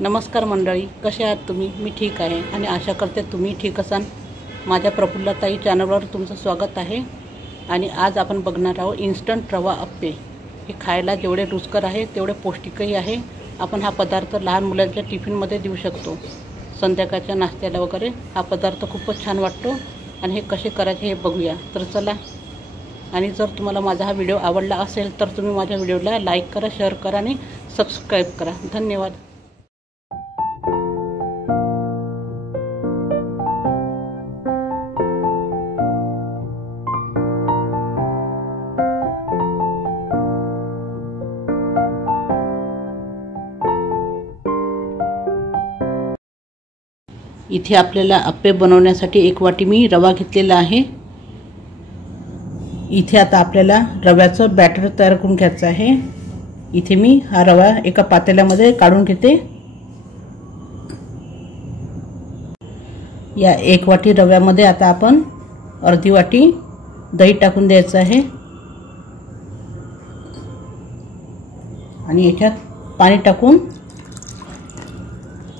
नमस्कार मंडळी, कसे आहात तुम्ही? मी ठीक आहे आणि आशा करते तुम्ही ठीक असाल। माझ्या प्रफुल्लताई चॅनलवर तुमचं स्वागत आहे। आणि आज आपण बघणार आहोत इन्स्टंट रवा अप्पे। हे खायला जेवढे रुचकर आहे तेवढे पौष्टिकही आहे। आपण हा पदार्थ लहान मुलांच्या टिफिनमध्ये देऊ शकतो। संध्याकाळच्या नाश्त्याला वगैरे हा पदार्थ खूपच छान वाटतो आणि हे कसे करायचे हे बघूया। तर चला। आणि जर तुम्हाला माझा हा व्हिडिओ आवडला असेल तर तुम्ही माझ्या व्हिडिओला लाईक करा, शेअर करा आणि सबस्क्राईब करा। धन्यवाद। इथे आपल्याला अप्पे बनवण्यासाठी एक वाटी मी रवा घेतलेला आहे। इथे आता आपल्याला रव्याचं बॅटर तयार करून घ्यायचं आहे। इथे मी हा रवा एका पातेल्यामध्ये काढून घेते। या एक वाटी रव्यामध्ये आता आपण अर्धी वाटी दही टाकून द्यायचं आहे आणि याच्यात पाणी टाकून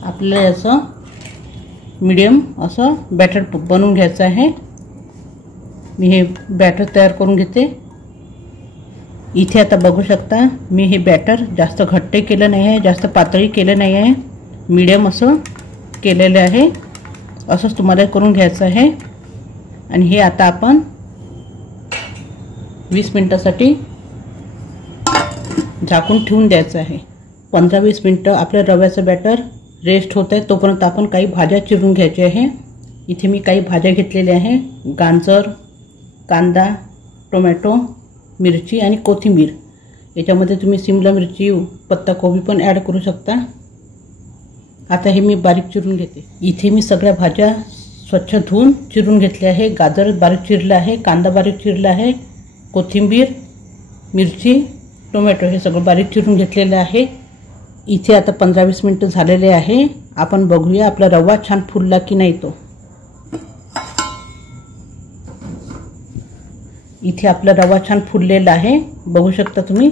आपल्याला याचं मीडियम असं बॅटर बनवून घ्यायचं आहे। मी हे बॅटर तयार करून घेते। इथे आता बघू शकता मी हे बॅटर जास्त घट्ट केलं नाही आहे, जास्त पातळी केलं नाही आहे, मीडियम असं केलेलं आहे। असंच तुम्हाला करून घ्यायचं आहे। आणि हे आता आपण 20 मिनिटासाठी झाकून ठेवून द्यायचं आहे। 15-20 मिनिटं आपल्या रव्याचं बॅटर रेस्ट होत आहे तोपर्यंत आपण काही भाज्या चिरून घ्यायचे आहे। इथे मी काही भाज्या घेतलेल्या आहे, गाजर, कांदा, टोमॅटो, मिरची आणि कोथिंबीर। याच्यामध्ये तुम्ही शिमला मिरची, पत्ता कोबी पण ॲड करू शकता। आता हे मी बारीक चिरून घेते। इथे मी सगळ्या भाज्या स्वच्छ धुवून चिरून घेतल्या आहे। गाजर बारीक चिरलं आहे, कांदा बारीक चिरला आहे, कोथिंबीर, मिरची, टोमॅटो हे सगळं बारीक चिरून घेतलेलं आहे। इथे आता 15-20 मिनिटं झालेले आहे। आपण बघूया आपला रवा छान फुलला की नाही तो। इथे आपला रवा छान फुललेला आहे, बघू शकता तुम्ही।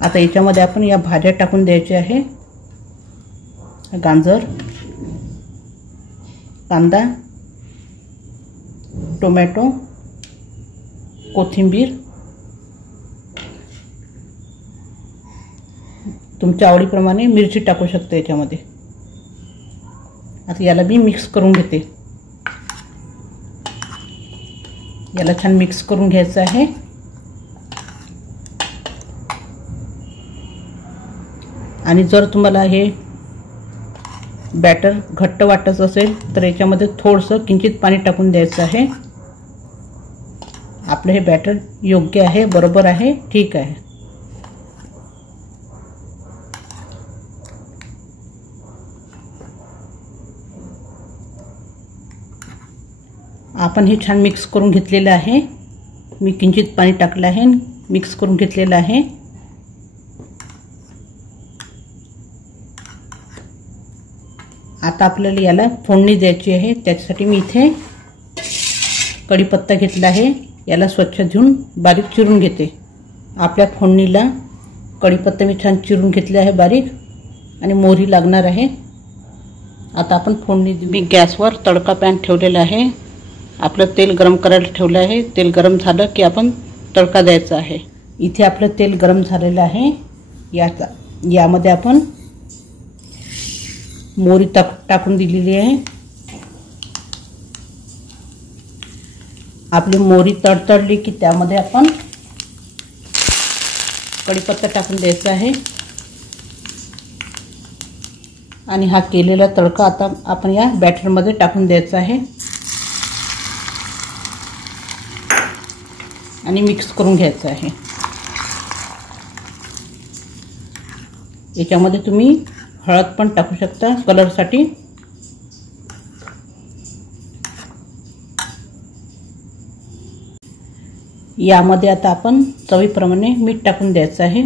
आता याच्यामध्ये आपण या भाज्या टाकून द्यायच्या आहे। गाजर, कांदा, टोमॅटो, कोथिंबीर, तुमच्या आवडीप्रमाणे मिरची टाकू शकता याच्यामध्ये। आता याला मी मिक्स करून घेते। याला छान मिक्स करून घ्यायचं आहे। आणि जर तुम्हाला हे बॅटर घट्ट वाटत असेल तर याच्यामध्ये थोडंसं किंचित पाणी टाकून द्यायचं आहे। आपलं हे बॅटर योग्य आहे, बरोबर आहे, ठीक आहे। आपण हे छान मिक्स करून घेतलेलं आहे। मी किंचित पाणी टाकलं आहे, मिक्स करून घेतलेलं आहे। आता आपल्याला याला फोडणी द्यायची आहे। त्यासाठी मी इथे कढीपत्ता घेतला आहे, याला स्वच्छ धुवून बारीक चिरून घेते। आपल्या फोडणीला कढीपत्ता मी छान चिरून घेतले आहे बारीक, आणि मोहरी लागणार आहे। आता आपण फोडणी मी गॅसवर तडका पॅन ठेवलेला आहे। आपलं तेल गरम करायला ठेवलं आहे। तेल गरम झालं की आपण तडका द्यायचा आहे। इथे आपलं तेल गरम झालेलं आहे। यामध्ये आपण मोहरी टाकून दिलेली आहे। आपली मोहरी तडतडली की त्यामध्ये आपण कढीपत्ता टाकून द्यायचा आहे। आणि हा केलेला तडका आता आपण या बॅटरमध्ये टाकून द्यायचा आहे आणि मिक्स करून घ्यायचं आहे। याच्यामध्ये तुम्ही हळद पण टाकू शकता कलरसाठी। यामध्ये आता आपण चवीप्रमाणे मीठ टाकून द्यायचं आहे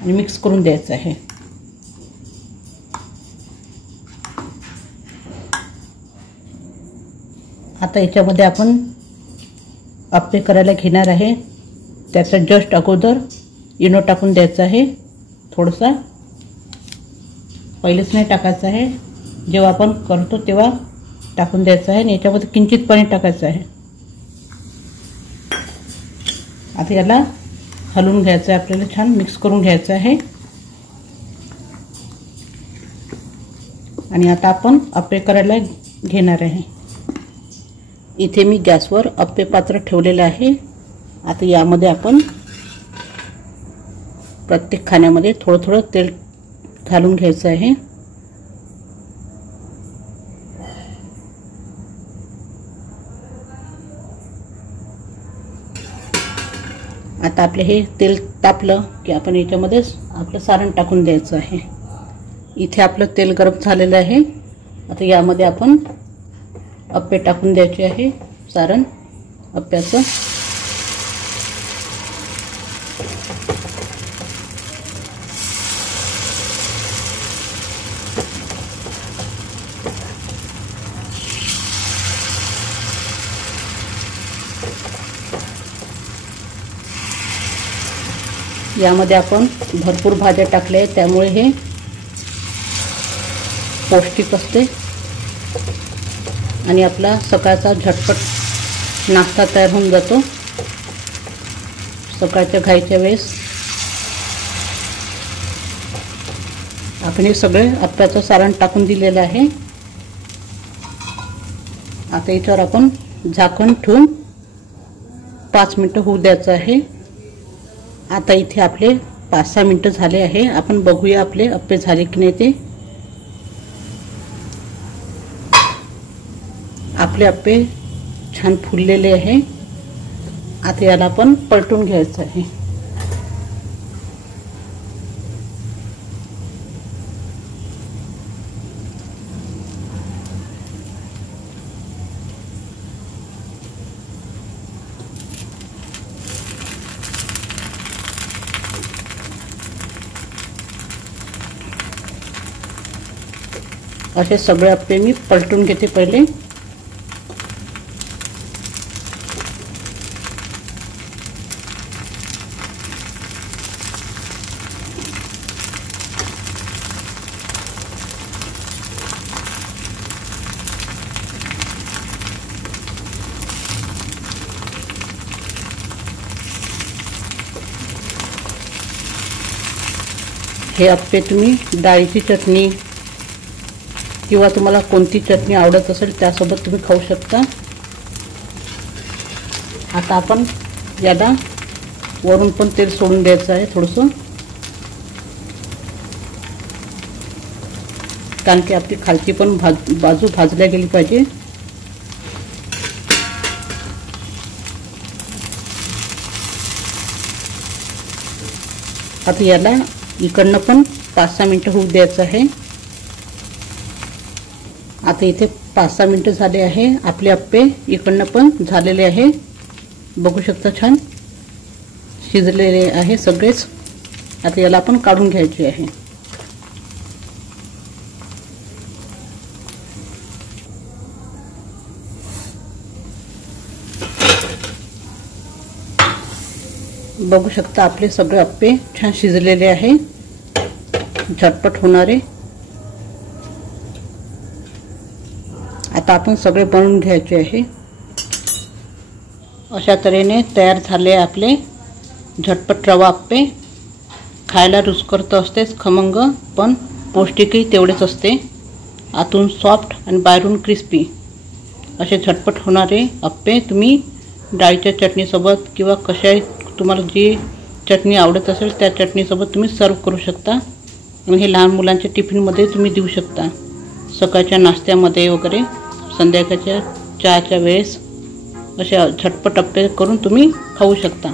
आणि मिक्स करून द्यायचं आहे। आता याच्यामध्ये आपण अप्पे करायला घेणार आहे। त्याचा जस्ट अगोदर इनो टाकून द्यायचा आहे थोडासा, पहिलेच नाही टाकायचं आहे, जेव्हा आपण करतो तेव्हा टाकून द्यायचं आहे आणि याच्यामध्ये किंचित पाणी टाकायचं आहे। आता याला हलवून घ्यायचं आहे, आपल्याला छान मिक्स करून घ्यायचं आहे। आणि आता आपण अप्पे करायला घेणार आहे। इथे मी गॅसवर अप्पे पात्र ठेवलेले आहे। आता यामध्ये आपण प्रत्येक खाण्यामध्ये थोडं थोडं तेल घालून घ्यायचं आहे। आता आपले हे तेल तापलं की आपण याच्यामध्ये आपलं सारण टाकून द्यायचं आहे। इथे आपलं तेल गरम झालेलं आहे। आता यामध्ये आपण अप्पे टाकून द्यायचे आहे, सारण अप्प्याचं। यामध्ये आपण भरपूर भाज्या टाकल्या आहेत, त्यामुळे हे पौष्टिक असते आणि आपला सकाळचा झटपट नाश्ता तयार होऊन जातो। सकाळच्या घाईच्या वेळेस आपण हे सगळे अप्प्याचं सारण टाकून दिलेलं आहे। आता याच्यावर आपण झाकण ठेवून 5 मिनिटं होऊ द्यायचं आहे। आता इथे आपले 5-6 मिनिटं झाले आहे। आपण बघूया आपले अप्पे झाले की नाही ते। आपले अप्पे छान फुललेले आहे। आता याला आपण पलटून घ्यायचं आहे। असे सगळे अप्पे मी पलटून घेते पहिले। हे अप्पे तुम्ही डाळीची चटणी किंवा तुम्हाला कोणती चटणी आवडत असेल त्यासोबत तुम्ही खाऊ शकता। आता आपण याला वरून पण तेल सोडून द्यायचं आहे थोडंसं, कारण की आपली खालची पण बाजू भाजल्या गेली पाहिजे। आता याला इकडनं पण 5-6 मिनिटं होऊ द्यायचं आहे। आता इथे 5-6 मिनिटं झाले आहे। आपले अप्पे इकडनं पण झालेले आहे, बघू शकता छान शिजलेले आहे सगळेच। आता याला आपण काढून घ्यायचे आहे। बघू शकता आपले सगळे अप्पे छान शिजलेले आहे, झटपट होणारे। आता आपण सगळे बनवून घ्यायचे आहे। अशा तऱ्हेने तयार झाले आपले झटपट रवा अप्पे। खायला रुचकर असतेच खमंग, पण पौष्टिकही तेवढेच असते। आतून सॉफ्ट आणि बाहेरून क्रिस्पी असे झटपट होणारे अप्पे तुम्ही डाळीच्या चटणीसोबत किंवा कशाही तुम्हाला जी चटणी आवडत असेल त्या चटणीसोबत तुम्ही सर्व करू शकता। आणि हे लहान मुलांच्या टिफिनमध्ये तुम्ही देऊ शकता, सकाळच्या नाश्त्यामध्ये वगैरे, संध्याकाळच्या चहाच्या वेळेस असे झटपट अप्पे करून तुम्ही खाऊ शकता।